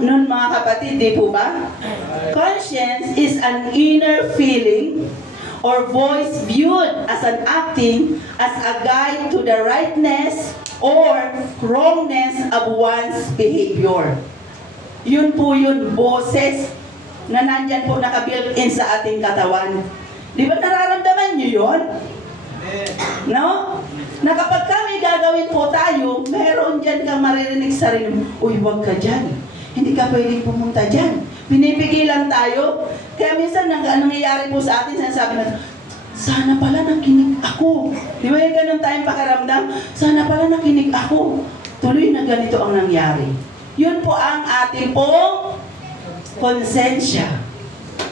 nun mga kapatid, di po ba? Conscience is an inner feeling or voice viewed as an acting as a guide to the rightness or wrongness of one's behavior. Yun po yun, boses na nandyan po naka-built-in sa ating katawan. Di ba nararamdaman nyo yun? No? Na kapag kami gagawin po tayo, meron dyan kang maririnig sa rin, uy, huwag ka dyan. Hindi ka pwedeng pumunta dyan. Pinipigilan tayo. Kaya minsan, nangyayari po sa atin, sinasabi natin, sana pala nakinig ako. Di ba yung ganun tayong pakiramdam? Sana pala nakinig ako. Tuloy na ganito ang nangyari. Yun po ang ating pong konsensya.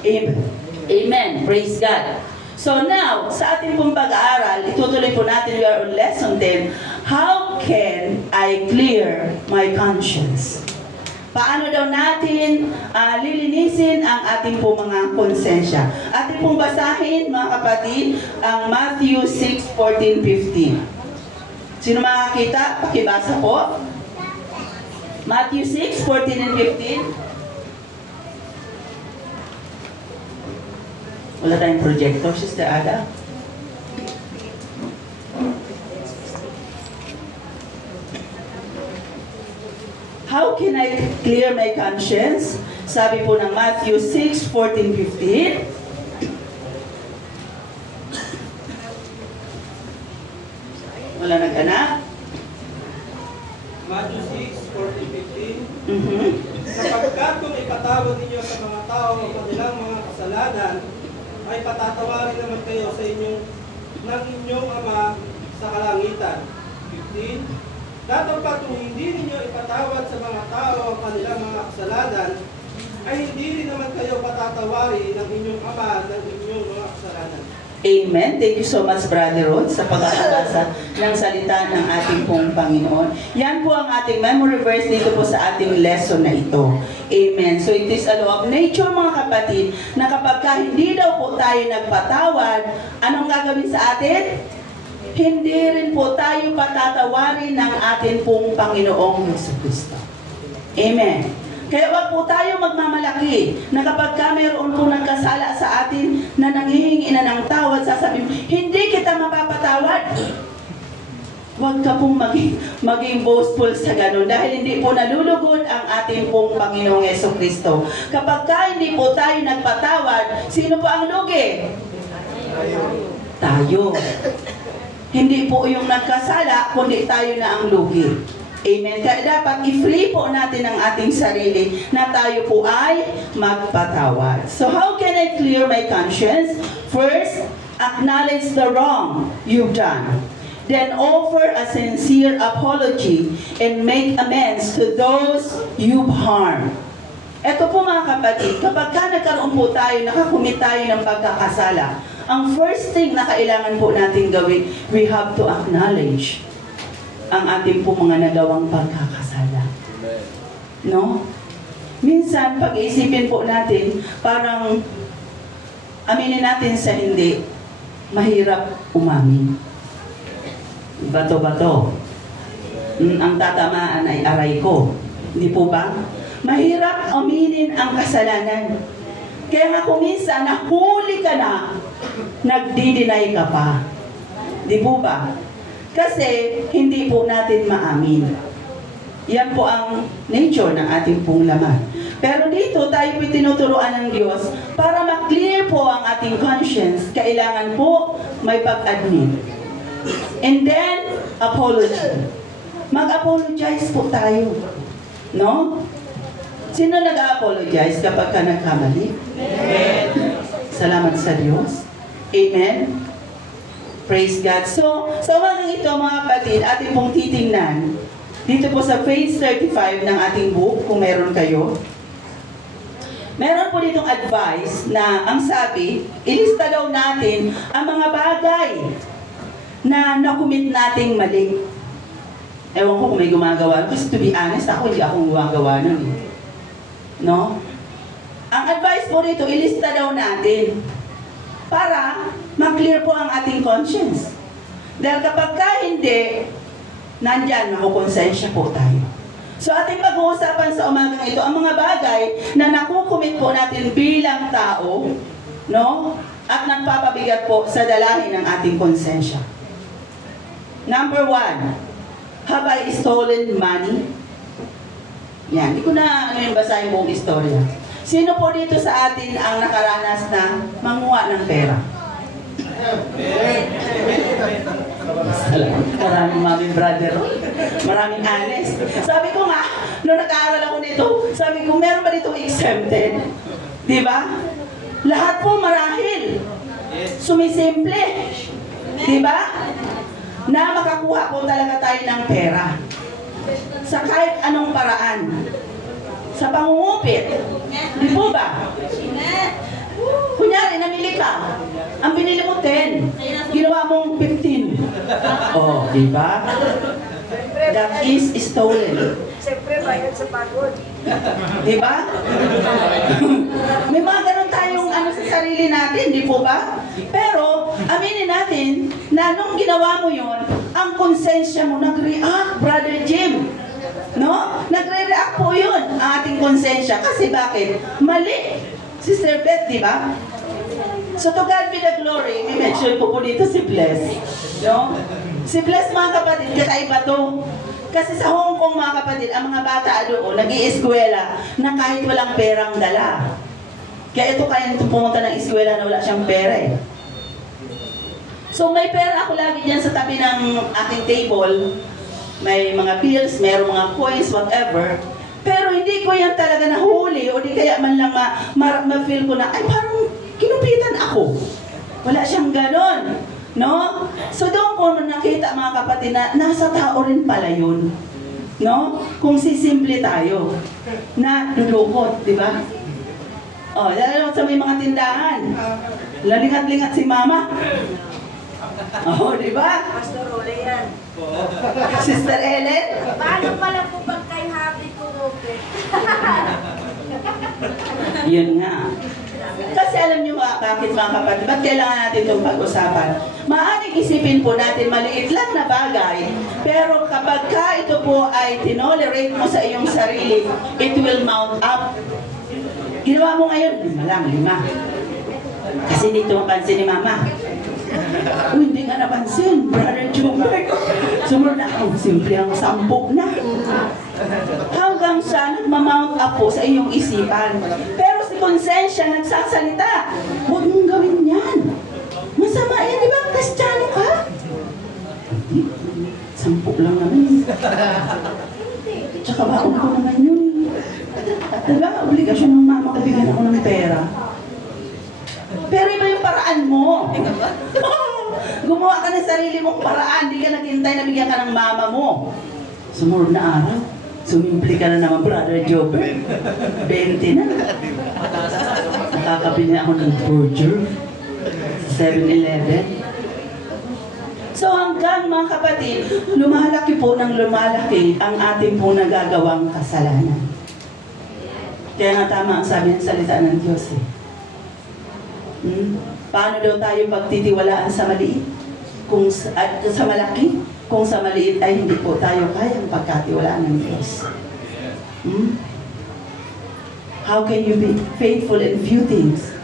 Amen. Praise God. So now, sa ating pong pag-aaral, itutuloy po natin, we are on lesson 10, how can I clear my conscience? Paano daw natin lilinisin ang ating pong mga konsensya? Ating pong basahin, mga kapatid, ang Matthew 6:14-15. Sino makakita? Pakibasa po. Matthew 6:14 and 15. Wala tayong projector, Sister Ada. How can I clear my conscience? Sabi po ng Matthew 6:14-15. Wala nag-anak? Matthew 6:14-15. Sapagkat kung ipatawad ninyo sa mga tao ang kanilang mga kasalanan, ay patatawarin naman kayo sa inyong Ama sa kalangitan. 15. Datapwat kung hindi ninyo ipatawad sa mga tao ang kanilang mga kasalanan, ay hindi rin naman kayo patatawarin ng inyong Ama ng inyong mga kasalanan. Amen. Thank you so much, Brother Rod, sa pag-aabasa ng salita ng ating pong Panginoon. Yan po ang ating memory verse dito po sa ating lesson na ito. Amen. So it is a law of nature, mga kapatid, na kapag hindi daw po tayo nagpatawad, anong gagawin sa atin? Hindi rin po tayo patatawarin ng ating pong Panginoong Jesucristo. Amen. Kaya wag po tayo magmamalaki na kapag mayroon po nagkasala sa atin na nanghihingi na ng tawad, sasabihin, hindi kita mapapatawad. Huwag ka pong maging boastful sa ganun dahil hindi po nalulugod ang ating pong Panginoong Jesucristo. Kapag hindi po tayo nagpatawad, sino po ang lugi? Tayo. Hindi po yung nagkasala, kundi tayo na ang lugi. Amen. Kaya dapat i-free po natin ang ating sarili na tayo po ay magpatawad. So how can I clear my conscience? First, acknowledge the wrong you've done. Then offer a sincere apology and make amends to those you've harmed. Ito po mga kapatid, kapag nagkaroon po tayo, nakakumit tayo ng pagkakasala, ang first thing na kailangan po natin gawin, we have to acknowledge ang ating po mga nagawang pagkakasala. No? Minsan, pag-iisipin po natin, parang aminin natin sa hindi, mahirap umamin. Bato-bato. Ang tatamaan ay aray ko. Hindi po ba? Mahirap aminin ang kasalanan. Kaya nga kung minsan, nahuli ka na, nagdi-deny ka pa. Di po ba? Kasi hindi po natin maamin. Yan po ang nature ng ating pong laman. Pero dito tayo po tinuturuan ng Diyos para ma-clear po ang ating conscience, kailangan po may pag-admit. And then, apology. Mag-apologize po tayo. No? Sino nag-apologize kapag ka nagkamali? Amen. Salamat sa Diyos. Amen. Praise God. So hanggang ito mga kapatid, ating pong titingnan dito po sa page 35 ng ating book, kung meron kayo. Meron po ditong advice na ang sabi, ilista daw natin ang mga bagay na nakumit nating mali. Ewan ko kung may gumagawa. Kasi to be honest, hindi akong gumagawa nun. No? Ang advice po dito, ilista daw natin para ma-clear po ang ating conscience. Dahil kapag hindi, nandyan, makukonsensya po tayo. So ating pag-uusapan sa umagang ito, ang mga bagay na nakukumit po natin bilang tao, no? At nagpapabigat po sa dalahin ng ating konsensya. Number 1, have I stolen money? Yan, hindi ko na basahin buong istorya. Sino po dito sa atin ang nakaranas na manguha ng pera? Maraming mami brother, maraming honest. Sabi ko nga, nung nag-aaral ako nito, sabi ko, meron ba dito exempted? Diba? Lahat po marahil. Sumisimple. Diba? Na makakuha po talaga tayo ng pera. Sa kahit anong paraan. Sa pangungupit. Di po ba? Kunyari, namili ka. Ang binili mo 10. Ginawa mong 15. Oh, di ba? That is stolen. Siyempre, bayad sa pagod. Di ba? May mga ganun tayong sa sarili natin, di po ba? Pero, aminin natin na nung ginawa mo yon, ang konsensya mo nag-react, Brother Jim. No? Nagre-react po yun, ang ating konsensya. Kasi bakit? Mali. Sister Beth, di ba? So to God be the glory, may mention po dito si Bless. No? Si Bless, mga kapatid, kakaiba to. Kasi sa Hong Kong, mga kapatid, ang mga bata doon, nag-i-eskwela na kahit walang perang dala. Kaya ito kaya nito pumunta ng eskwela na wala siyang pera eh. So may pera ako lagi dyan sa tabi ng aking table. May mga bills, mayroong mga coins, whatever. Pero hindi ko yan talaga nahuli o di kaya man lang ma-feel ko na, ay parang kinupitan ako. Wala siyang ganon. No? So doon ko nakita mga kapatid na nasa tao rin pala yun. No? Kung sisimple tayo na lulukot, di ba? Oh, lalo sa may mga tindahan. Lalingat-lingat si mama. Oh, di ba? Pastor Ole yan. Sister Ellen? Paano pala po pag kay Happy kumupit? Yun nga. Kasi alam nyo bakit mga kapatid, ba't kailangan natin itong pag-usapan? Maaring isipin po natin, maliit lang na bagay, pero kapag ka ito po ay tinolerate mo sa iyong sarili, it will mount up. Ginawa mo ngayon, 5 lang, 5. Kasi dito mapansin ni mama. Hindi nga napansin, Brother Jumberg. Sumunod na ako, simple ang 10 na. Hanggang sa nagmamount up po sa iyong isipan. Pero si konsensya nagsasalita, huwag mong gawin yan. Masama yan, di ba? Kristyano ka? 10 lang naman. Tsaka baon ko naman yun. Diba? Obligasyon ng mama ko, bigyan ako ng pera. Pero iba yung paraan mo. Gumawa ka ng sarili mong paraan, di ka naghintay na bigyan ka ng mama mo. Sumunod na araw, sumimple ka na naman, Brother Jobber. 20 na. Nakakabili ako ng burger sa 7-Eleven. So hanggang mga kapatid, lumalaki po ng lumalaki ang ating po nagagawang kasalanan. Kaya nga tama ang sabi ng salita ng Diyos eh. Paano daw tayo pagtitiwalaan sa maliit? At sa malaki? Kung sa maliit ay hindi po tayo kayang pagkatiwalaan ng Diyos. How can you be faithful in few things?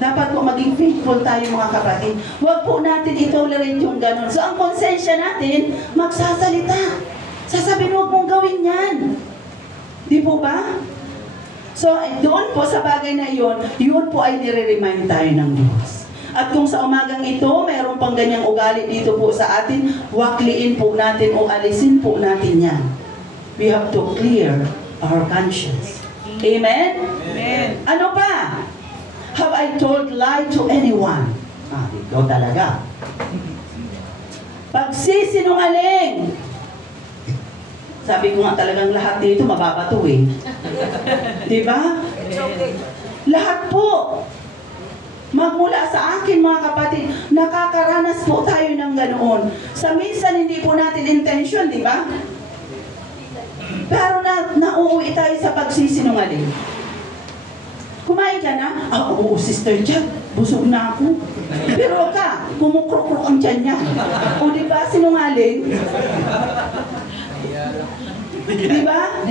Dapat po maging faithful tayo mga kapatid. Huwag po natin itolerate yung ganun. So ang konsensya natin, magsasalita. Sasabihin, huwag mong gawin yan. Di po ba? So, doon po sa bagay na yun po ay nire-remind tayo ng Diyos. At kung sa umagang ito, mayroon pang ganyang ugali dito po sa atin, wakliin po natin o alisin po natin yan. We have to clear our conscience. Amen? Amen. Ano pa? Have I told lie to anyone? Ito talaga. Pagsisinungaling. Sabi ko nga talagang lahat dito mababato eh. Diba? Lahat po. Magmula sa akin mga kapatid, nakakaranas po tayo ng ganoon. Sa minsan hindi po natin intention, diba? Pero nauuwi tayo sa pagsisinungaling. Kumain ka na? Oo, Sister Jack, busog na ako. Pero ka, kumukrok-krok ang tiyan niya. O diba, sinungaling? Di ba?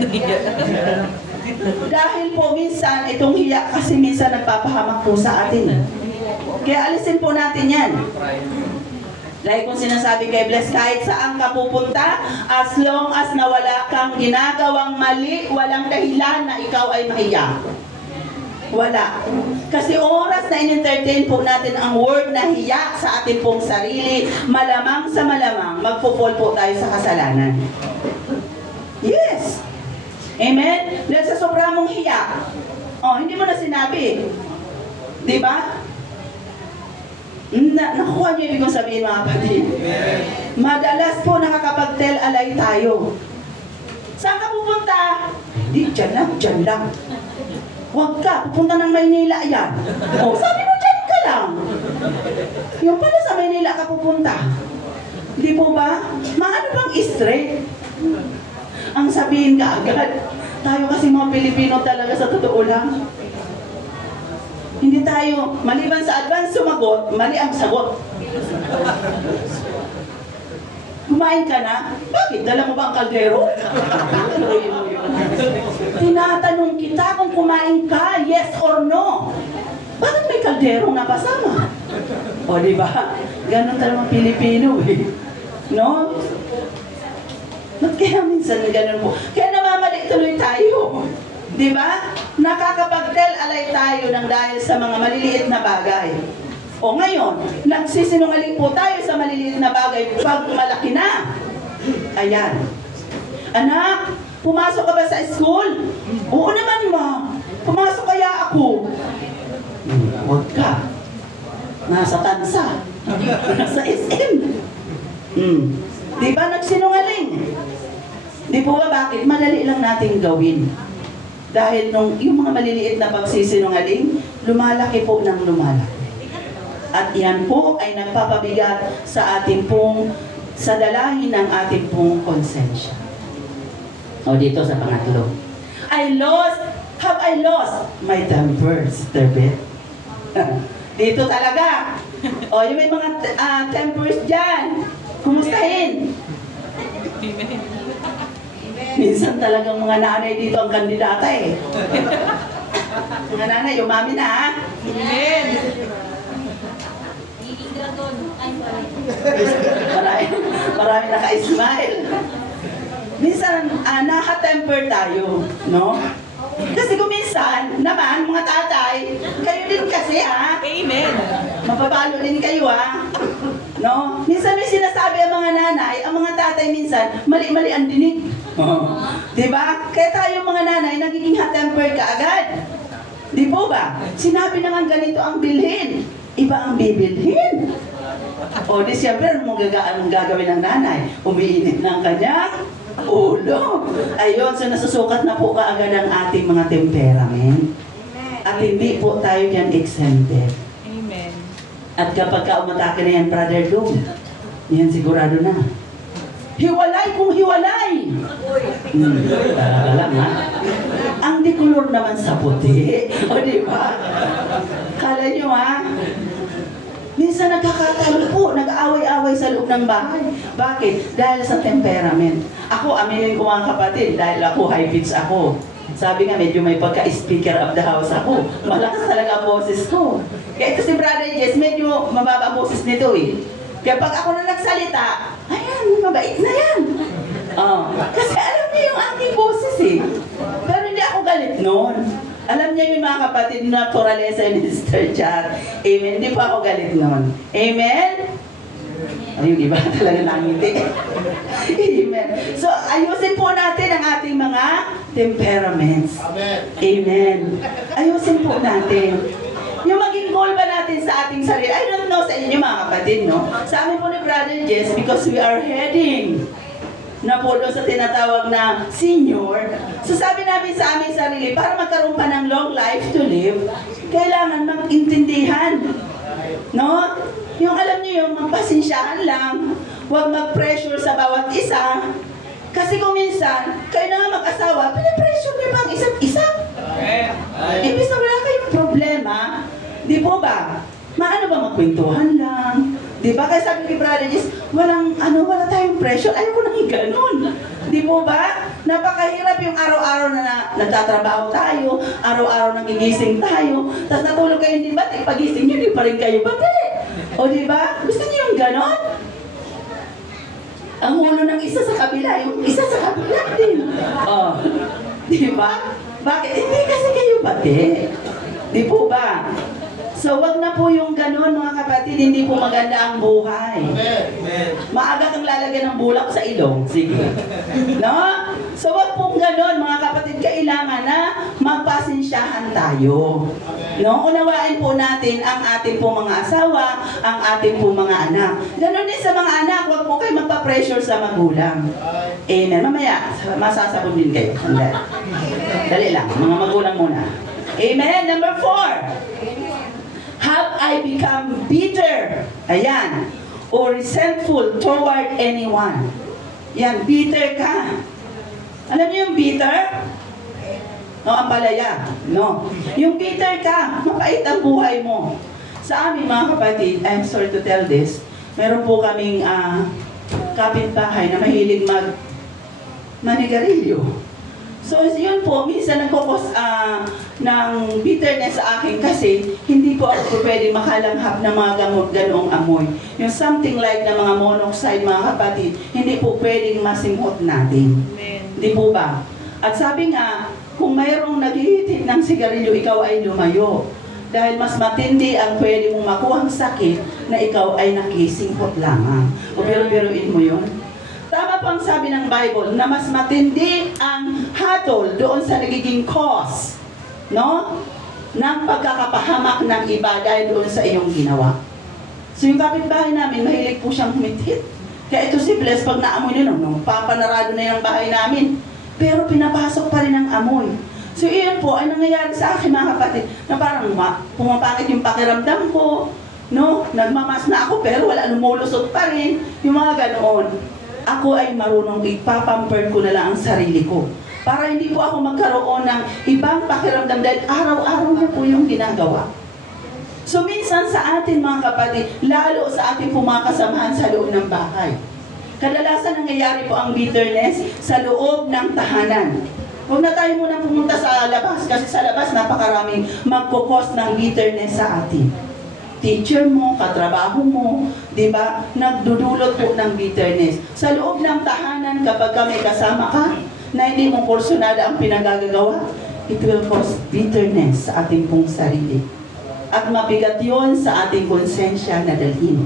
Dahil po minsan, itong hiya kasi minsan nagpapahamak po sa atin. Kaya alisin po natin yan. Like kung sinasabi kay Bless, kahit saan ka pupunta, as long as na wala kang ginagawang mali, walang dahilan na ikaw ay mahiya. Wala. Kasi oras na in-entertain po natin ang word na hiya sa ating pong sarili, malamang sa malamang, magpupol po tayo sa kasalanan. Yes! Amen? Dahil sa sobra mong hiya, hindi mo na sinabi. Di ba? Nakuha niyo ibig kong sabihin, mga kapatid. Madalas po nakakapag-tell alay tayo. Saan ka pupunta? Di, dyan lang. Huwag ka, pupunta ng Maynila yan. Sabi mo, dyan ka lang. Yung pala sa Maynila ka pupunta. Di po ba? Maano bang straight? Ang sabihin ka agad. Tayo kasi mga Pilipino talaga sa totoo lang. Hindi tayo, maliban sa advance sumagot, mali ang sagot. Kumain ka na? Bakit? Dala mo ba ang kaldero? Tinatanong kita kung kumain ka, yes or no. Bakit may kalderong napasama? O, di ba? Ganon talagang Pilipino eh. No? Ba't kaya minsan ganon po? Kaya namamali tuloy tayo. Di ba? Nakakapag-tell alay tayo ng dahil sa mga maliliit na bagay. O ngayon, nagsisinungaling po tayo sa maliliit na bagay pag malaki na. Ayan. Anak, pumasok ka ba sa school? Oo naman, ma. Pumasok kaya ako. Huwag ka. Nasa tansa. Nasa SM. Di ba nagsinungaling? Di po ba bakit? Madali lang nating gawin. Dahil yung mga maliliit na pagsisinungaling, lumalaki po ng lumalaki. At yan po ay nagpapabigat sa ating pong, sa dalahin ng ating pong konsensya. O dito sa pangatlo. Have I lost my temper, Sister Beth? Dito talaga. O yung may mga tempers dyan, kumustahin? Minsan talagang mga nanay dito ang kandidata eh. Mga nanay, umami na ha? Amen. Marami naka-smile. Minsan, naka-temper tayo, no? Kasi kung minsan, naman, mga tatay, kayo din kasi ha? Amen. Mapapalo din kayo ha? No? Minsan may sinasabi ang mga nanay, ang mga tatay minsan, mali-mali ang dinig. Diba? Kaya tayo mga nanay, nagiging hot-tempered ka agad. Di po ba? Sinabi naman ganito ang bilhin. Iba ang bibilhin. O di siyempre, anong gagawin ng nanay? Umiinit ng kanyang ulo. Ayun, so nasusukat na po kaagad ang ating mga temperament. At hindi po tayo yan exempted. Amen. At kapag umatake na yan, Brother Doom, yan sigurado na. Hiwalay kung hiwalay! Talaga lang ha? Ang dikulor naman sa puti. O diba? Kala nyo ha? Minsan nagkakatalo po, nag-aaway-aaway sa loob ng bahay. Bakit? Dahil sa temperament. Ako, aminin ko mga kapatid, dahil ako high pitch ako. Sabi nga, medyo may pagka-speaker of the house ako. Malakas talaga ang boses ko. Kaya ito si Brother Jess, medyo mababa ang boses nito eh. Kaya pag ako na nagsalita, ayan, mabait na yan. Kasi alam niya yung aking boses eh. Pero hindi ako galit noon. Alam niya yung mga kapatid, naturalesa ni Mr. Char. Amen. Hindi pa ako galit noon. Amen? Yung iba talaga nangiti. Amen. So, ayusin po natin ang ating mga temperaments. Amen. Amen. Ayusin po natin. Yung maging goal ba natin sa ating sarili? I don't know sa inyo mga kapatid, no? Sa amin po ni Brother Jess, because we are heading na po doon sa tinatawag na senior. So sabi namin sa aming sarili, para magkaroon pa ng long life to live, kailangan mag-intindihan. No? Yung alam niyo yung magpasensyahan lang, huwag mag-pressure sa bawat isa. Kasi kung minsan, kayo na nga mag-asawa, pinapressure niyo pa ang isa't isa. Ibig na wala kayong problema, di po ba? Maano ba magkwentuhan lang? Di ba? Kaya sabi ni Brother Jess, wala tayong pressure. Ayaw ko nang ganun. Di po ba? Napakahirap yung araw-araw na nagtatrabaho tayo, araw-araw nagigising tayo, tapos natulog kayo, di ba? Pagising nyo, di pa rin kayo bati. O di ba? Gusto niyo yung ganon? Ang ulo ng isa sa kabila, yung isa sa kabila din. O, di ba? Bakit? Hindi kasi kayo bati. Di po ba? So, wag na po yung ganon, mga kapatid, hindi po maganda ang buhay. Maaga kang lalagyan ng bulak sa ilong. Sige. No? So, wag pong ganon, mga kapatid, kailangan na magpasensyahan tayo. No? Unawain po natin ang ating po mga asawa, ang ating po mga anak. Ganon din sa mga anak, wag po kayo magpa-pressure sa magulang. Amen. Mamaya, masasabog din kayo. Dali lang, mga magulang muna. Amen. Number 4. Have I become bitter? Ayan. Or resentful toward anyone? Yan, bitter ka. Alam niyo yung bitter? No, ang palaya. No. Yung bitter ka, mapait ang buhay mo. Sa amin, mga kapatid, I'm sorry to tell this, meron po kaming kapitbahay na mahilig manigarilyo. So, yun po, minsan nagkukos ng bitterness sa akin kasi hindi po ako pwede makalanghap ng mga ganoong amoy. Yung something like na mga monoxide, mga kapatid, hindi po pwedeng masimhot natin. Hindi po ba? At sabi nga, kung mayroong naghihitit ng sigarilyo, ikaw ay lumayo. Dahil mas matindi ang pwede mong makuhang sakit na ikaw ay nakisinghot lamang. O pero-peroin mo yun? Tama pang sabi ng Bible na mas matindi ang hatol doon sa nagiging cause, no? Ng pagkakapahamak ng iba dahil doon sa iyong ginawa. So yung kapitbahay namin, mahilig po siyang humithit. Kaya ito si Bless, pag naamoy nyo, papanarado na yung bahay namin. Pero pinapasok pa rin ang amoy. So iyon po ay nangyayari sa akin, mga kapatid, na parang pumapangit yung pakiramdam ko, no? Nagmamas na ako pero wala, lumulusot pa rin. Yung mga ganoon. Ako ay marunong ipapamper ko na lang ang sarili ko. Para hindi po ako magkaroon ng ibang pakiramdam dahil araw-araw na po yung ginagawa. So minsan sa atin, mga kapatid, lalo sa ating po mga kasamahan sa loob ng bahay. Kadalasan nangyayari po ang bitterness sa loob ng tahanan. Huwag na tayo muna pumunta sa labas kasi sa labas napakaraming magkukos ng bitterness sa atin. Teacher mo, katrabaho mo, di ba? Nagdudulot po ng bitterness. Sa loob ng tahanan, kapag may kasama ka, na hindi mo porsyonada ang pinagagagawa, it will cause bitterness sa ating pong sarili. At mabigat yon sa ating konsensya na dalhin.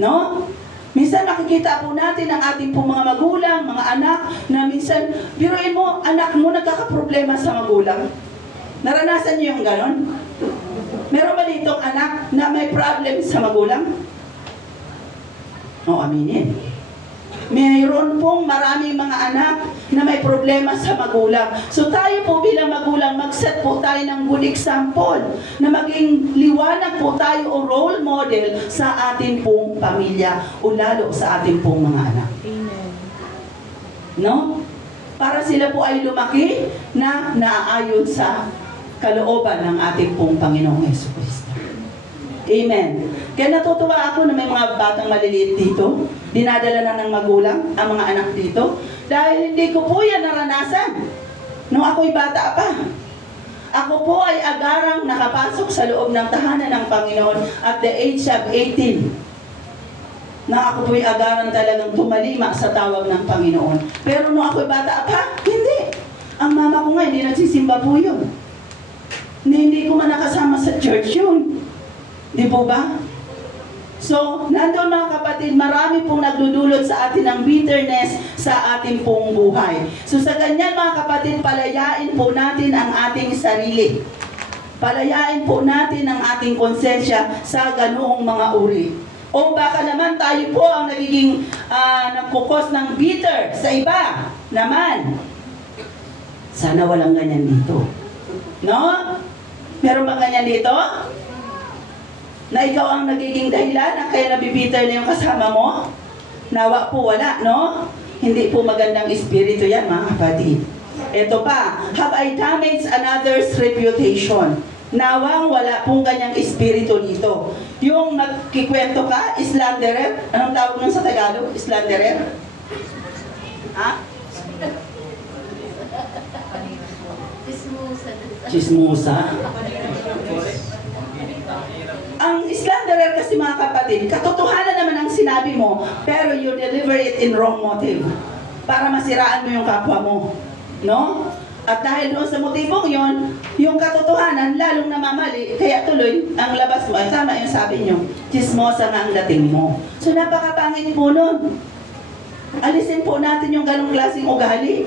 No? Minsan makikita po natin ang ating pong mga magulang, mga anak, na minsan, biruin mo, anak mo nagkakaproblema sa magulang. Naranasan niyo yung ganon? Meron ba ditong anak na may problem sa magulang? O, aminin. Mayroon pong maraming mga anak na may problema sa magulang. So tayo po bilang magulang, mag-set po tayo ng good example na maging liwanag po tayo o role model sa ating pong pamilya o lalo sa ating pong mga anak. Amen. No? Para sila po ay lumaki na naaayon sa kalooban ng ating pong Panginoong Jesucristo. Amen. Kaya natutuwa ako na may mga batang maliliit dito, dinadala na ng magulang ang mga anak dito, dahil hindi ko po yan naranasan nung ako'y bata pa. Ako po ay agarang nakapasok sa loob ng tahanan ng Panginoon at the age of 18. Na ako po'y agarang talagang tumalima sa tawag ng Panginoon. Pero nung ako'y bata pa, hindi. Ang mama ko nga, hindi nagsisimba po yun. Hindi ko man nakasama sa church yun. Di po ba? So, nandun mga kapatid, marami pong nagdudulot sa atin ng bitterness sa ating pong buhay. So, sa ganyan mga kapatid, palayain po natin ang ating sarili. Palayain po natin ang ating konsensya sa ganoong mga uri. O baka naman tayo po ang nagiging nagkukos ng bitter sa iba naman. Sana walang ganyan dito. No? Meron ba ganyan dito? Na ikaw ang nagiging dahilan na kaya nabibiter na yung kasama mo? Nawa po wala, no? Hindi po magandang espiritu yan, mga kapatid. Ito pa, have I damaged another's reputation? Nawang wala pong ganyang espiritu dito. Yung nagkikwento ka, slanderer. Anong tawag nun sa Tagalog? Slanderer? Ha? Chismusa. Ang slanderer kasi mga kapatid, katotohanan naman ang sinabi mo, pero you deliver it in wrong motive. Para masiraan mo yung kapwa mo. No? At dahil doon sa motibong yon, yung katotohanan lalong namamali, kaya tuloy ang labas mo, ay tama yung sabi nyo, chismosa nga ang dating mo. So napakapangit po nun. Alisin po natin yung ganong klaseng ugali.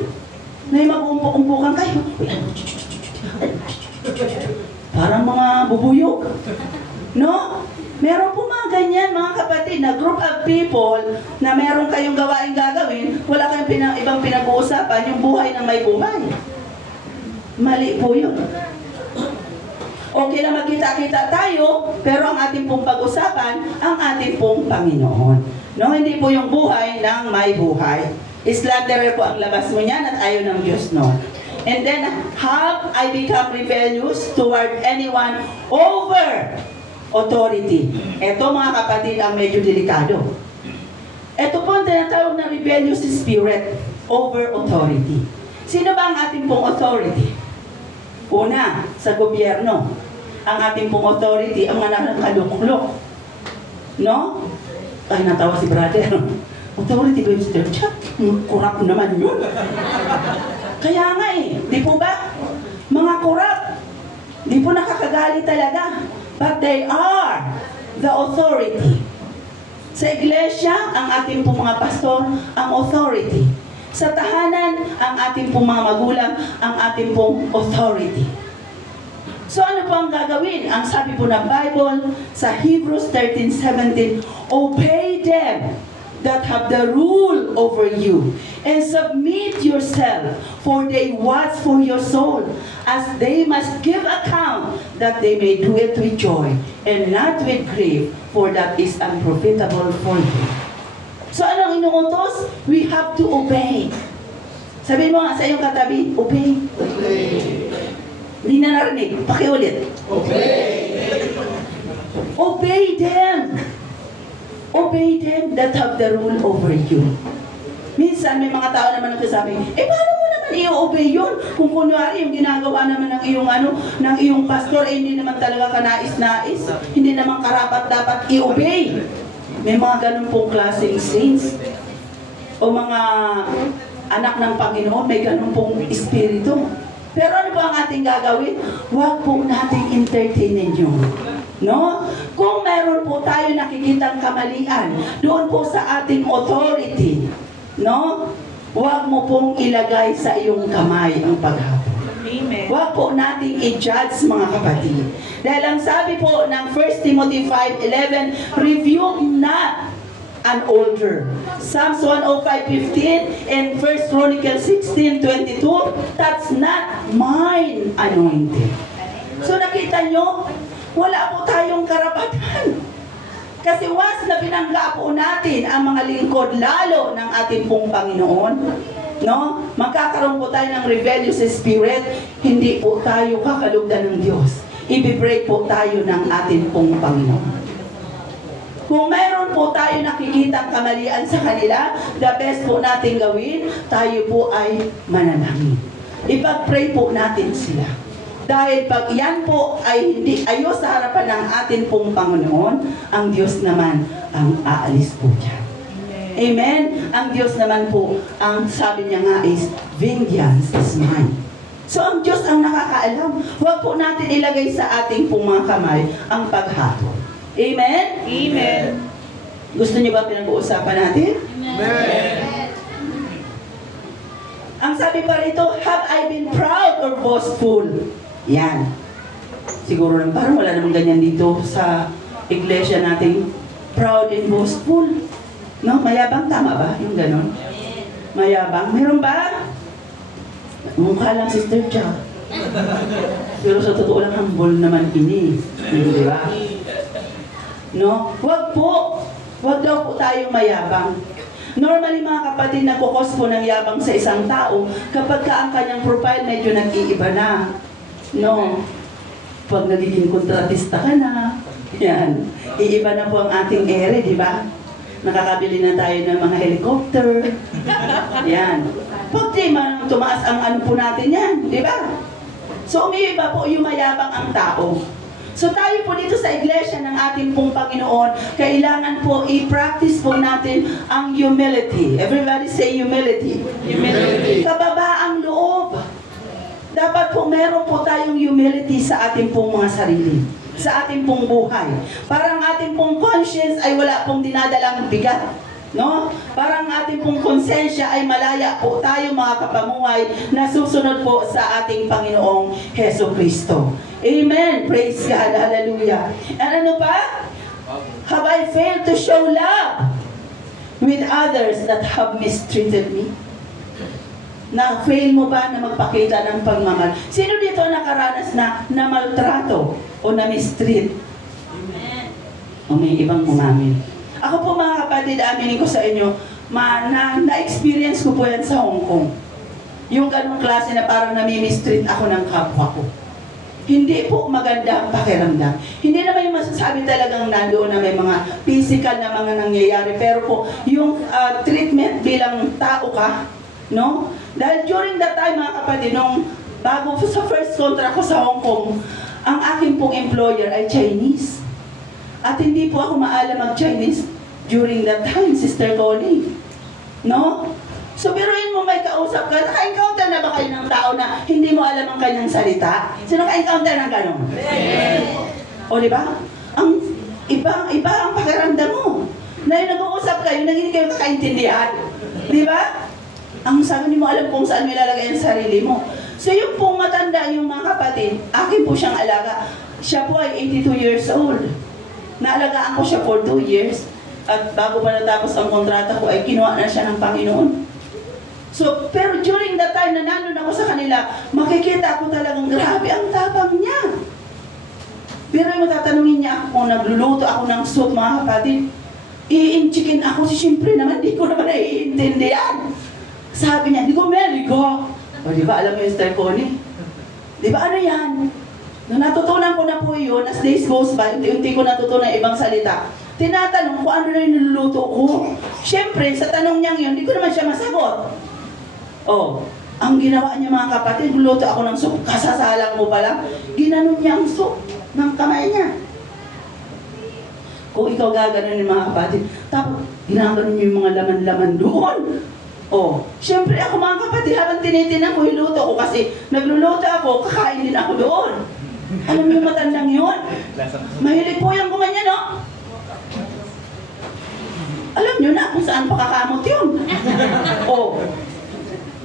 Na yung mag-umpok-umpukan kayo. Parang mga bubuyog. No? Meron po mga ganyan, mga kapatid, na group of people na meron kayong gawain gagawin, wala kayong ibang pinag-uusapan, yung buhay ng may buhay. Mali po yun. Okay na magkita-kita tayo, pero ang ating pong pag-usapan, ang ating pong Panginoon. No, hindi po yung buhay ng may buhay. Slanderer po ang labas mo niyan at ayaw ng Diyos, no? And then, have I become rebellious toward anyone over authority? Ito mga kapatid ang medyo delikado. Ito po ang tinatawag na rebellious spirit over authority. Sino ba ang ating pong authority? Una, sa gobyerno. Ang ating pong authority, ang mga nakaluklok. No? Ay, natawa si brother. Authority ba yung Mr. Chuck? Kurap naman yun. Kaya nga eh, di po ba? Mga kurap. Di po nakakagali talaga. But they are the authority. Sa iglesia, ang ating pong mga pastor, ang authority. Sa tahanan, ang ating pong mga magulang, ang ating pong authority. So ano po ang gagawin? Ang sabi po ng Bible sa Hebrews 13:17, obey them that have the rule over you, and submit yourself, for they watch for your soul, as they must give account, that they may do it with joy, and not with grief, for that is unprofitable for you. So anong inuutos? We have to obey. Sabihin mo nga sa iyong katabi, obey. Hindi na narinig. Pakiulit. Obey. Obey them. Obey them that have the rule over you. Minsan may mga tao naman nagsasabi, paano mo naman i-obey yun? Kung kunwari yung ginagawa naman ng iyong ng iyong pastor, hindi naman talaga kanais-nais. Hindi naman karapat dapat i-obey. May mga ganun pong klaseng saints o mga anak ng Panginoon, may ganun pong espiritu. Pero ano ba ang ating gagawin? Huwag po nating entertainin yun. No? Kung meron po tayo nakikitang kamalian doon po sa ating authority, no? Huwag mo pong ilagay sa iyong kamay ang paghapon. Huwag po nating i-judge, mga kapatid. Dahil ang sabi po ng 1 Timothy 5:11, rebuke not an older. Psalms 105:15 and 1 Chronicles 16:22, that's not mine anointed. So nakita nyo, wala po tayong karapatan. Kasi once na binangga po natin ang mga lingkod lalo ng ating pong Panginoon, no? Magkakaroon po tayo ng rebellious spirit, hindi po tayo kakalugdan ng Diyos. Ibibreak po tayo ng ating pong Panginoon. Kung mayroon po tayo nakikitang kamalian sa kanila, the best po natin gawin, tayo po ay manalangin. Ipag-pray po natin sila. Dahil pag yan po ay hindi ayos sa harapan ng ating pong Panginoon, ang Diyos naman ang aalis po dyan. Amen? Ang Diyos naman po, ang sabi niya nga is, vengeance is mine. So ang Diyos ang nakakaalam. Huwag po natin ilagay sa ating pong mga kamay ang paghatol. Amen? Amen. Gusto niyo ba pinag-uusapan natin? Amen. Ang sabi pa rito, have I been proud or boastful? Yan. Siguro lang parang wala namang ganyan dito sa iglesia natin. Proud and boastful. No? Mayabang, tama ba? Yung ganon? Mayabang. Meron ba? Mukha lang, Sister Cha. Pero sa totoo lang, humble naman ini. Di ba? No? Wag po. Wag daw po tayong mayabang. Normally mga kapatid, nagkukos po ng yabang sa isang tao kapag ka ang kanyang profile medyo nag-iiba na. No? Pag nagiging kontratista ka na, yan. Iiba na po ang ating ere, di ba? Nakakabili na tayo ng mga helicopter. Yan. Pag di man tumaas ang ano po natin yan, di ba? So umiiba po yung mayabang ang tao. So tayo po dito sa iglesia ng ating pong Panginoon, kailangan po i-practice po natin ang humility. Everybody say humility. Humility. Kababaang loob. Dapat po meron po tayong humility sa ating pong mga sarili, sa ating pong buhay. Parang ating pong conscience ay wala pong dinadalang bigat. No? Parang ating pong konsensya ay malaya po tayo mga kapamuhay na susunod po sa ating Panginoong Heso Kristo. Amen. Praise God. Hallelujah. And ano pa? Have I failed to show love with others that have mistreated me? Na-fail mo ba na magpakita ng pagmamahal? Sino dito nakaranas na maltrato o na-mistreat? Amen. O may ibang umamin. Ako po mga kapatid, aminin ko sa inyo, na-experience ko po yan sa Hong Kong. Yung ganong klase na parang nami-mistreat ako ng kapwa ko. Hindi po maganda ang pakiramdam. Hindi naman yung masasabi talagang nandoon na may mga physical na mga nangyayari. Pero po, yung treatment bilang tao ka, no? Dahil during that time, mga kapatid, nung bago sa first contract ko sa Hong Kong, ang aking pong employer ay Chinese. At hindi po ako maalam mag-Chinese during that time, Sister Connie. No? So, biruin mo may kausap ka, naka-encounter na ba kayo ng tao na hindi mo alam ang kanyang salita? Sino naka-encounter ng gano'n? O, di ba? Ang iba ang pakiramdam mo. Na yung nag-uusap kayo, na hindi kayo kakaintindihan. Di ba? Ang sabi mo, alam kung saan mo ilalagay ang sarili mo. So, yung pong matanda, yung mga kapatid, akin po siyang alaga. Siya po ay 82 years old. Naalagaan ko siya for 2 years. At bago pa natapos ang kontrata ko, ay kinuha na siya ng Panginoon. So, pero during that time na nandun ako sa kanila, makikita ko talagang grabe ang tapang niya. Pero yung tatanungin niya ako kung nagluluto ako ng soup, mga kapatid, i-inchikin ako, siyempre naman, di ko naman naiintindihan. Sabi niya, di ko merigo. O di ba, alam mo yung Sister Connie? Di ba, ano yan? Nung natutunan ko na po yun, as days goes by, unti-unti ko natutunan ibang salita. Tinatanong ko ano na yung niluluto ko. Siyempre, sa tanong niyang yun, di ko naman siya masagot. Oh, ang ginawa niya mga kapatid, luto ako ng soup, kasasalang mo pa lang, ginanon niya ang soup ng kamay niya. Kung ikaw gaganon yung mga kapatid, tapos ginaganon niyo yung mga laman-laman doon. Oh, siyempre ako mga kapatid, habang tinitinan ko yung luto ko kasi nagluluto ako, kakain din ako doon. Alam niyo matandang yun? Mahilig po yung gumanyan, no? Alam niyo na kung saan pakakamot yun. Oh,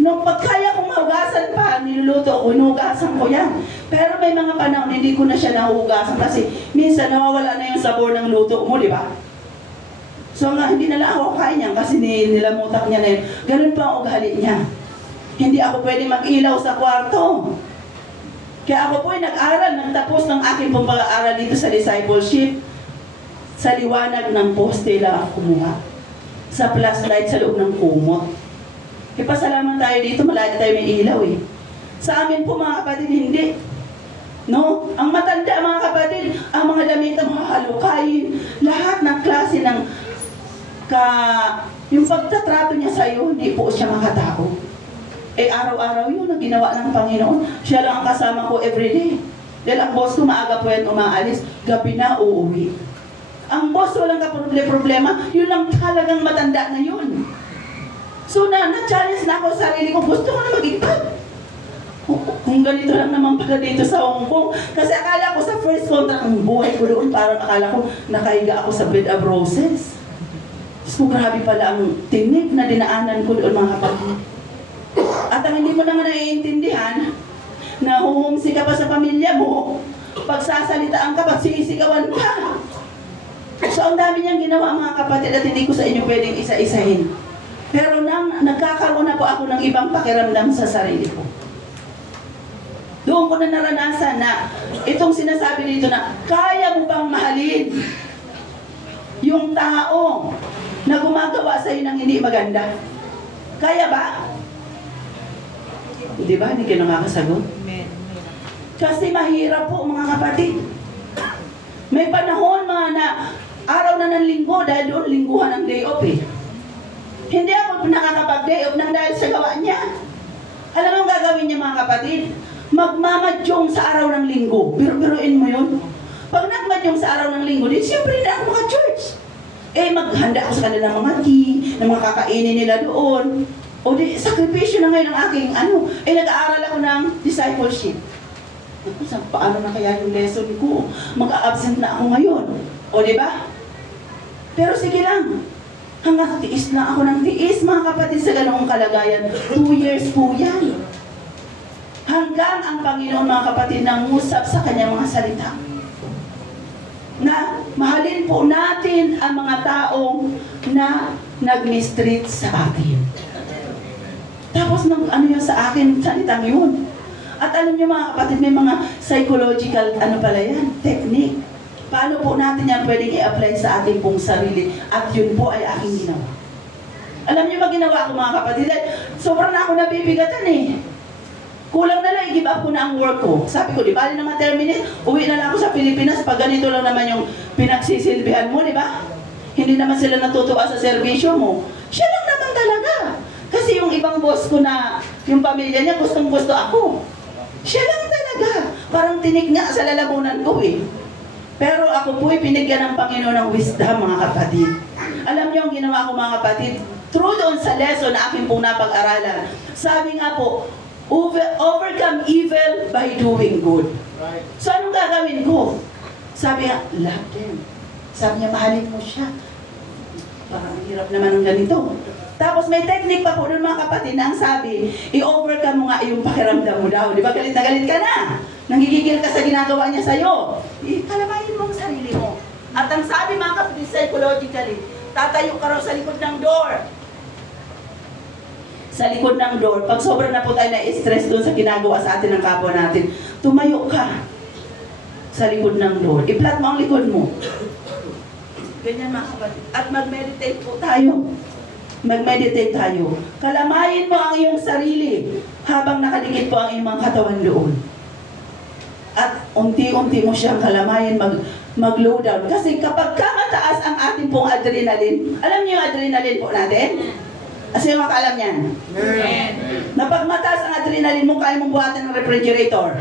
nung pagkaya kong mahugasan pa, niluluto ko, hinugasan ko yan. Pero may mga panahon, hindi ko na siya nahugasan kasi minsan nawawala na yung sabor ng luto mo, di ba? So nga, hindi na lang ako kain yan kasi nilamutak niya na yun. Ganun pa ang ugali niya. Hindi ako pwede mag-ilaw sa kwarto. Kaya ako po ay nag-aral, nagtapos ng aking pong pag-aaral dito sa discipleship. Sa liwanag ng poste lang ako kumuha. Sa flashlight sa loob ng kumot. Ipasalamat tayo dito, malaya tayo may ilaw eh. Sa amin po mga kapatid, hindi. No? Ang matanda mga kapatid, ang mga damit ang halukayin, lahat ng klase ng yung pagtatrato niya sa iyo, hindi po siya makatao. Eh araw-araw yun ang ginawa ng Panginoon. Siya lang ang kasama ko everyday. Dahil ang boss ko maaga po yan umaalis, gabi na uuwi. Ang boss walang kaproblema, yun lang talagang matanda na yun. So na-challenge na ako sa sarili ko, gusto ko na mag-ipat. Kung ganito lang naman pala dito sa Hong Kong. Kasi akala ko sa first contract, ang buhay ko doon, parang akala ko nakahiga ako sa bed of roses. So grabe pala ang tinig na dinaanan ko doon mga kapatid. At ang hindi mo naman naiintindihan, na humumsi ka pa sa pamilya mo, pagsasalitaan ka, pagsisigawan ka. So ang dami niyang ginawa mga kapatid at hindi ko sa inyo pwedeng isa-isahin. Pero nang nagkakaroon na po ako ng ibang pakiramdam sa sarili ko. Doon ko na naranasan na itong sinasabi dito na kaya mo bang mahalin yung tao na gumagawa sa iyo ng hindi maganda? Kaya ba? Di ba? Hindi kayo nakakasagot? Kasi mahirap po mga kapatid. May panahon mga na araw na ng linggo dahil doon lingguhan ng day off eh. Hindi ako nakakapag-day off nang dahil sa gawa niya. Alam mo ang gagawin niya mga kapatid? magmamadyong sa araw ng linggo. Biruin mo yun. Pag nagmadyong sa araw ng linggo, di siyempre na ako maka-church. Maghanda ako sa kanilang mga tea, na mga kakainin nila doon. O di, sakripisyo na ngayon ang aking nag-aaral ako ng discipleship. Paano na kaya yung lesson ko? Mag-a-absent na ako ngayon. O di ba? Pero sige lang. Hanggang tiis na ako ng tiis, mga kapatid, sa ganoong kalagayan. 2 years po yan. Hanggang ang Panginoon, mga kapatid, nangusap sa kanyang mga salita. Na mahalin po natin ang mga taong na nag-mistreat sa atin. Tapos yun sa akin, salitang yun. At alam niyo mga kapatid, may mga psychological, pala yan, technique. Paano po natin yan pwedeng i-apply sa ating pong sarili? At yun po ay aking ginawa. Alam niyo ba ginawa ko mga kapatid? Sobrang na ako nabibigatan Kulang na lang, i-give up ko na ang work ko. Sabi ko, di ba, naman terminate, uwi na lang ako sa Pilipinas pag ganito lang naman yung pinagsisilbihan mo, di ba? Hindi naman sila natutuwa sa serbisyo mo. Siya lang naman talaga. Kasi yung ibang boss ko na, yung pamilya niya, gustong-gusto ako. Siya lang talaga. Parang tinik nga sa lalamunan ko Pero ako po pinigyan ng Panginoon ng wisdom, mga kapatid. Alam niyo ang ginawa ko, mga kapatid? True doon sa lesson na aking pong napag-aralan. Sabi nga po, overcome evil by doing good. So anong gagawin ko? Sabi nga, love them. Sabi niya, mahalin mo siya. Parang hirap naman ng ganito. Tapos may technique pa po doon, mga kapatid, na ang sabi, i-overcome mo nga yung pakiramdam mo daw. Di ba galit na galit ka na? Nanggigigil ka sa ginagawa niya sa'yo. Kalamayin mo ang sarili mo. At ang sabi, mga kapatid, psychologically, tatayo ka raw sa likod ng door. Sa likod ng door, pag sobrang na po tayo na-stress doon sa ginagawa sa atin ng kapwa natin, tumayo ka sa likod ng door. I-flat mo ang likod mo. Ganyan, mga kapatid. At mag-meditate po tayo. Mag-meditate tayo. Kalamayin mo ang iyong sarili habang nakadikit po ang iyong mga katawan doon. At unti-unti mo siyang kalamayin, mag-low down. Kasi kapag mataas ang ating pong adrenaline, alam niyo yung adrenaline po natin? Kasi yung makaalam yan. Na pag mataas ang adrenaline mo, kaya mong buhatin ng refrigerator.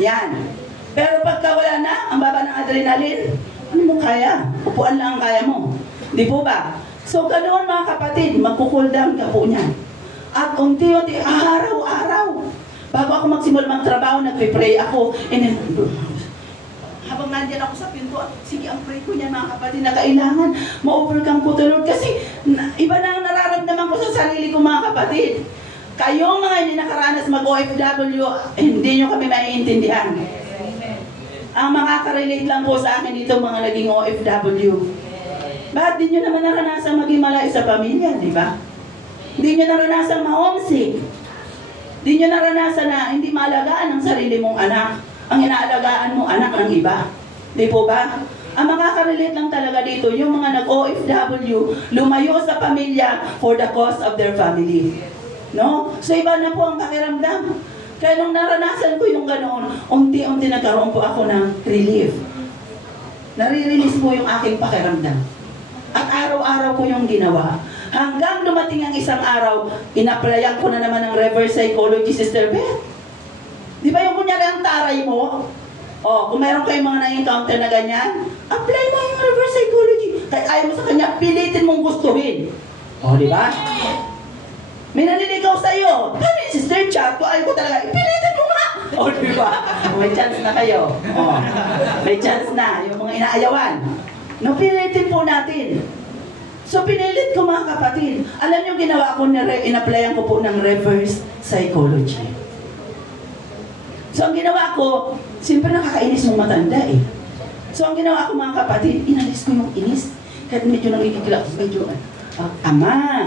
Yan. Pero pagka wala na, ang baba ng adrenaline, ano mo kaya? Upuan lang ang kaya mo. Di po ba? So, ganoon mga kapatid, magkukul down ka po niyan. At unti-unti, araw-araw. Bago ako magsimula magtrabaho, nagpe-pray ako. Habang nandiyan ako sa pinto, sige, ang pray ko niyan mga kapatid, na kailangan ma-overcome ko to, Lord. Kasi iba na ang nararamdaman ko sa sarili ko, mga kapatid. Kayong mga hindi nakaranas mag-OFW, hindi nyo kami maiintindihan. Ang makaka-relate lang po sa akin dito, mga naging OFW. Bakit di nyo naman naranasang maging malayo sa pamilya, di ba? Di nyo naranasang ma-homesick. Di nyo naranasan na hindi maalagaan ang sarili mong anak. Ang inaalagaan mo, anak ng iba. Di po ba? Ang makaka-relate lang talaga dito, yung mga nag-OFW, lumayo sa pamilya for the cause of their family. No? So iba na po ang pakiramdam. Kaya nung naranasan ko yung ganoon, unti-unti nagkaroon po ako ng relief. Nare-release po yung aking pakiramdam. At araw-araw ko yung ginawa. Hanggang dumating ang isang araw, in-applyan ko na naman ng reverse psychology, Sister Beth. Di ba yung kunyari ang taray mo? Kung mayroon kayong mga na-encounter na ganyan, apply mo yung reverse psychology. Kahit ayaw mo sa kanya, pilitin mong gustuhin. Di ba? May naniligaw sa'yo. Paano yung Sister Chat? Kung ayaw ko talaga, pilitin mo nga. Di ba? May chance na kayo. May chance na. Yung mga inaayawan. No, pilitin po natin. So, pinilit ko mga kapatid. Alam niyo ginawa ko, in-applyan ko po ng reverse psychology. So, ang ginawa ko, siyempre nakakainis yung matanda So, ang ginawa ko mga kapatid, inalis ko yung inis. Kahit medyo nangigigil ako, medyo, ama.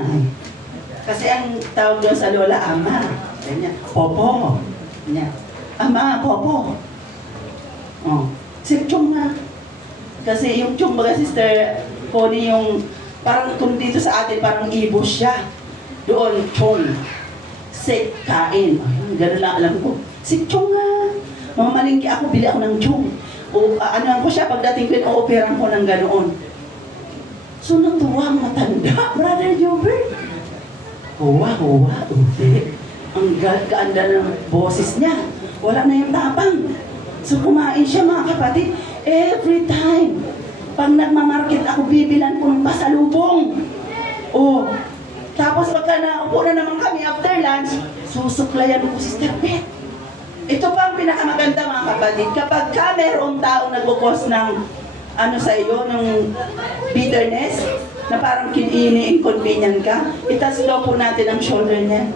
Kasi ang tawag doon sa lola, ama. Ganyan, popo. Ganyan, ama, popo. Si Chong na. Kasi yung Chong, baga Sister Connie, yung parang kung dito sa atin, parang ibos siya. Doon, Chong. Sek, kain. Gano'n lang alam ko. Si Chong nga. Mamamalingki ako, bili ako ng Chong. Ano ko siya, pagdating ko, o-operan ko ng ganoon. So, natuwa ang matanda, Brother Jobert. Huwa, uti. Ang gaanda ng boses niya. Wala na yung tapang. So kumain siya mga kapatid. Every time. Pag nagmamarket ako, bibilan ko ng pasalubong. Oh. Tapos pagka naupo na naman kami after lunch, susuklayan ko si Sister Beth. Ito pa ang pinakamaganda mga kapatid. Kapag ka mayroong taong nagkukos ng ano sa iyo, ng bitterness, na parang ini-inconvenient ka, itas daw po natin ang shoulder niya.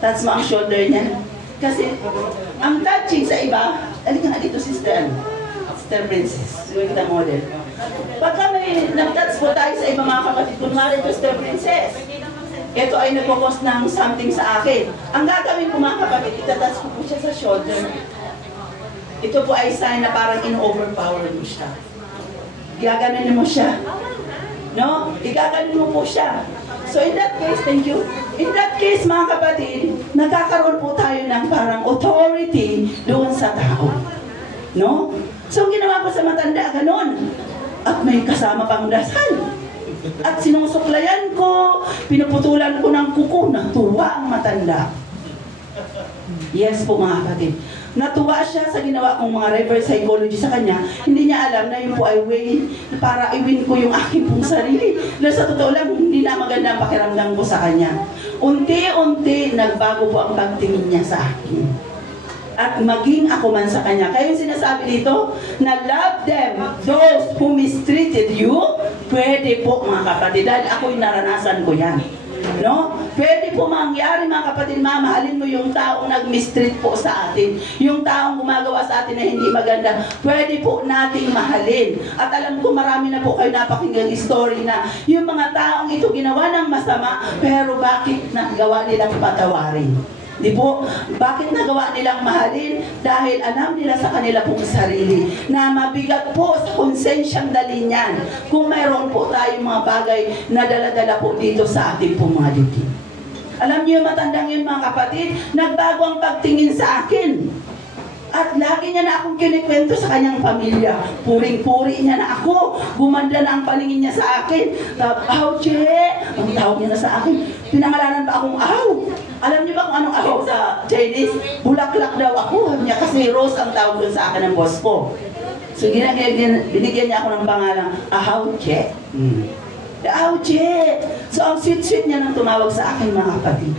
Touch mo ang shoulder niya. Kasi, ang touching sa iba, alika nga dito, Sister Princess, yung kita model. Pagka may nag-touch po tayo sa iba mga kapatid, kunwari ito, Sister Princess, ito ay nagkukos ng something sa akin. Ang gagawin ko mga kapatid, itatouch ko po siya sa shoulder. Ito po ay sign na parang in-overpower mo siya. Gaganin mo siya. No? Igaganin mo po siya. So in that case, thank you. In that case mga kapatid, nagkakaroon po tayo ng parang authority doon sa tao. No? So ginawa ko sa matanda, ganon. At may kasama pang dasal. At sinusuklayan ko, pinuputulan ko ng kuko, natuwa ang matanda. Yes po mga kapatid. Natuwa siya sa ginawa kong mga reverse psychology sa kanya. Hindi niya alam na yun po ay way para i-win ko yung aking pong sarili. Na sa totoo lang, hindi na maganda ang pakiramdam ko sa kanya. Unti-unti, nagbago po ang pagtingin niya sa akin. At maging ako man sa kanya. Kaya yung sinasabi dito, na love them, those who mistreated you, pwede po mga kapatid. Dahil ako yung naranasan ko yan. No? Pwede po mangyari mga kapatid, mamahalin mo yung taong nag-mistreat po sa atin. Yung taong gumagawa sa atin na hindi maganda, pwede po nating mahalin. At alam ko marami na po kayo napakinggang story na yung mga taong ito ginawa ng masama, pero bakit nagawa nilang patawarin? Di po? Bakit nagawa nilang mahalin? Dahil alam nila sa kanila pong sarili na mabigat po sa konsensyang dalhin yan kung mayroon po tayong mga bagay na dala-dala po dito sa ating pong mga dibdib. Alam niyo yung matandang yun mga kapatid, nagbago ang pagtingin sa akin. At lagi niya na akong kinikwento sa kanyang pamilya. Puring-puri niya na ako. Gumanda na ang paningin niya sa akin. Aw, Che! Ang tawag niya na sa akin. Pinangalanan pa akong aw. Alam niyo ba kung anong aw sa Chinese? Bulaklak daw ako. Niya kasi Rose ang tawag doon sa akin ng boss ko. So binigyan niya ako ng pangalan, Ahaw, Che. Ahaw, Che! So ang sweet-sweet niya nang tumawag sa akin mga kapatid.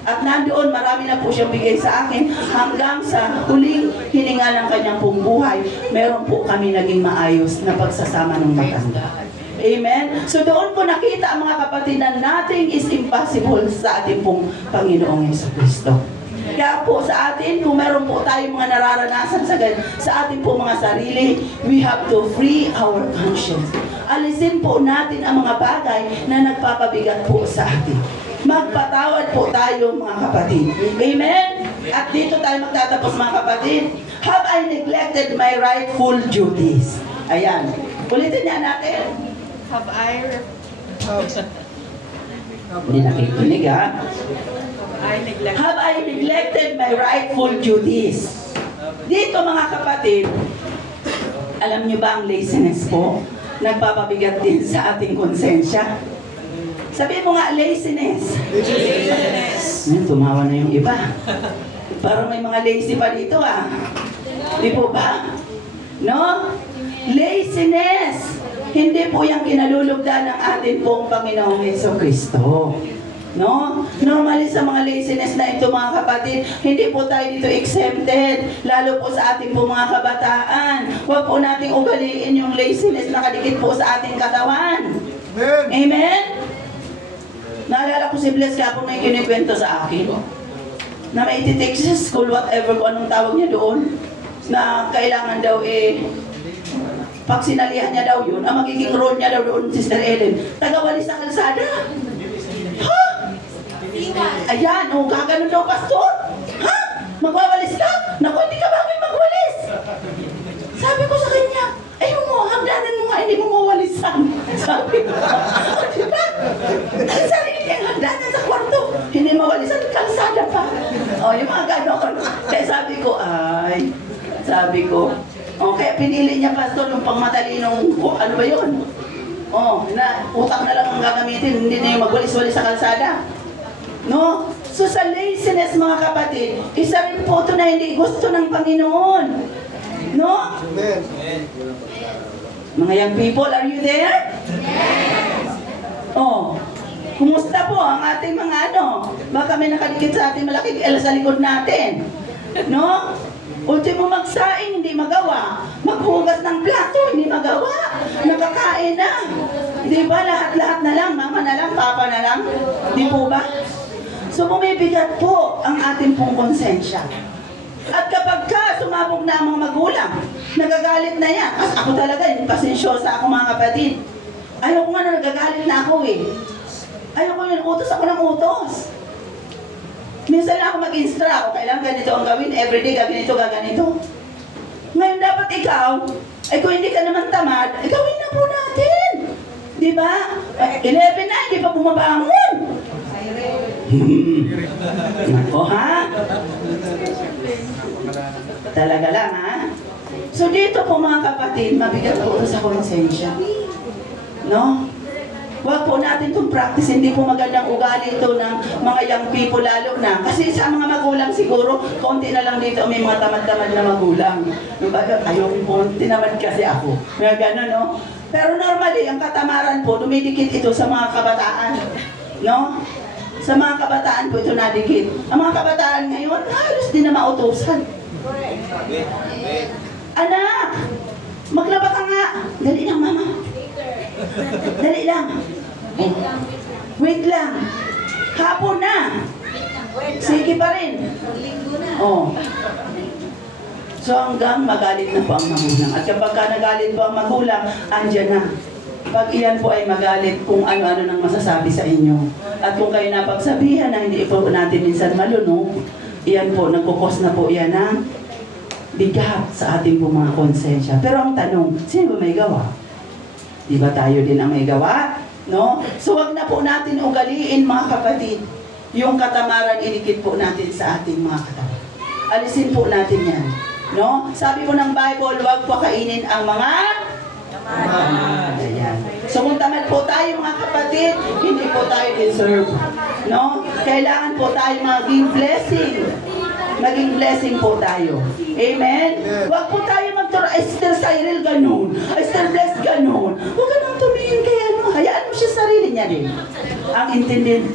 At nandoon, marami na po siyang bigay sa akin hanggang sa huling hininga ng kanyang pong buhay, meron po kami naging maayos na pagsasama ng matanda. Amen? So doon po nakita ang mga kapatid na nothing is impossible sa ating pong Panginoong Jesucristo. Kaya po sa atin, kung meron po tayong mga nararanasan sa ating po mga sarili, we have to free our conscience. Alisin po natin ang mga bagay na nagpapabigat po sa atin. Magpatawad po tayo mga kapatid. Amen? At dito tayo magtatapos mga kapatid. Have I neglected my rightful duties? Ayan. Ulitin niya natin. Have I Hindi nakikinig ha. Have I neglected my rightful duties? Dito mga kapatid, alam niyo ba ang laziness po? Nagpapabigat din sa ating konsensya. Sabihin mo nga, laziness. Laziness. Tumawa na yung iba. Parang may mga lazy pa dito ah. Di po ba? No? Laziness. Hindi po yung kinalulugdan ng ating pong Panginoong Jesucristo. No? Normally sa mga laziness na ito mga kapatid, hindi po tayo dito exempted, lalo po sa ating po mga kabataan. Huwag po nating ugaliin yung laziness na kadikit po sa ating katawan. Amen? Amen? Naalala ko si Bless kapag may kinikwento sa akin na may ititik sa school, whatever kung anong tawag niya doon, na kailangan daw pag sinalihan niya daw yun, ang magiging role niya daw doon, Sister Ellen, tagawalis sa kalsada. Ha? Ayan, gaganon daw, pastor. Ha? Magwawalis ka? Naku, hindi ka bagay magwalis. Sabi ko sa kanya, hagdanan mo nga, hindi mo mawalisan. Sabi ko, diba? Ang sarili niyang hagdanan sa kwarto, hindi mawalisan, kalsada pa. Yung mga ganon. Kaya sabi ko, kaya pinili niya pastor yung pangmatalinong, ano ba yun? Na utak na lang ang gagamitin, hindi na yung magwalis-walis sa kalsada. No? So sa laziness, mga kapatid, isa rin po ito na hindi gusto ng Panginoon. No? Amen. Mga young people, are you there? Oh, kumusta po ang ating mga baka may nakadikit sa ating malaking L sa likod natin. No? Ultimo magsaing, hindi magawa. Maghugas ng plato, hindi magawa. Nakakain na. Di ba? Lahat-lahat na lang. Mama na lang, papa na lang. Di po ba? So bumibigat po ang ating pong konsensya. At kapag sumabog na ang mga magulang, nagagalit na yan. Ako talaga, pasensyosa ako mga kapatid. Ayaw ko nga nagagalit na ako eh. Ayaw ko yun, utos ako ng utos. Minsan lang ako mag-instruct, kailangan ganito ang gawin, everyday gaganito, gaganito. Ngayon dapat ikaw, kung hindi ka naman tamad, gawin na po natin. Di ba? 11 na, hindi pa bumabangon. Nako ha? Talaga lang ha? So dito po mga kapatid, mabigat po sa konsensya. No? Huwag po natin itong practice, hindi po magandang ugali ito ng mga young people lalo na. Kasi sa mga magulang siguro, konti na lang dito may mga tamad-tamad na magulang. Ayun po, tinamad kasi ako. Mga gano'n, no? Pero normally, ang katamaran po, dumidikit ito sa mga kabataan. No? Sa mga kabataan po ito nadikit. Ang mga kabataan ngayon, halos din na mautusan. Anak! Maglaba ka nga! Dali lang, mama. Dali lang. Oh. Wait lang. Hapon na. Sige pa rin. Oh. So hanggang magalit na po ang magulang. At kapag nagalit po ang magulang, andyan na. Pag iyan po ay magalit kung ano-ano nang masasabi sa inyo. At kung kayo napagsabihan na hindi po natin minsan malunod, iyan po, nagkukos na po iyan ng bigat sa ating po mga konsensya. Pero ang tanong, sino ba may gawa? Di ba tayo din ang may gawa? No? So wag na po natin ugaliin mga kapatid, yung katamaran inikit po natin sa ating mga katawan. Alisin po natin yan. No? Sabi po ng Bible, wag pakainin ang mga tamad. Ayan. So kung tamad po tayo mga kapatid, hindi po tayo deserve. No? Kailangan po tayo maging blessing. Maging blessing po tayo. Amen? Huwag po tayo magturo, Esther Cyril ganun, Esther Bless ganun. Huwag ka nang tumingin kay hayaan mo siya sarili niya din. Ang intindin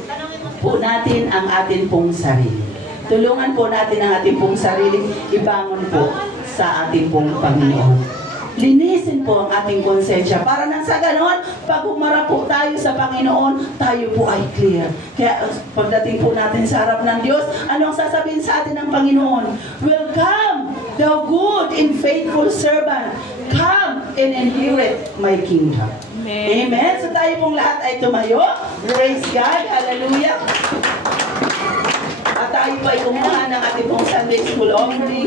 po natin ang atin pong sarili. Tulungan po natin ang ating pong sarili, ibangon po sa ating pong Panginoon. Linisin po ang ating konsensya para nang sa ganon, pag humarap po tayo sa Panginoon, tayo po ay clear. Kaya pagdating po natin sa harap ng Diyos, anong sasabihin sa atin ng Panginoon? Welcome, thou good and faithful servant. Come and inherit my kingdom. Amen. Amen. So tayo pong lahat ay tumayo. Praise God. Hallelujah. At tayo po ay kumuha ng ating pong Sunday School offering.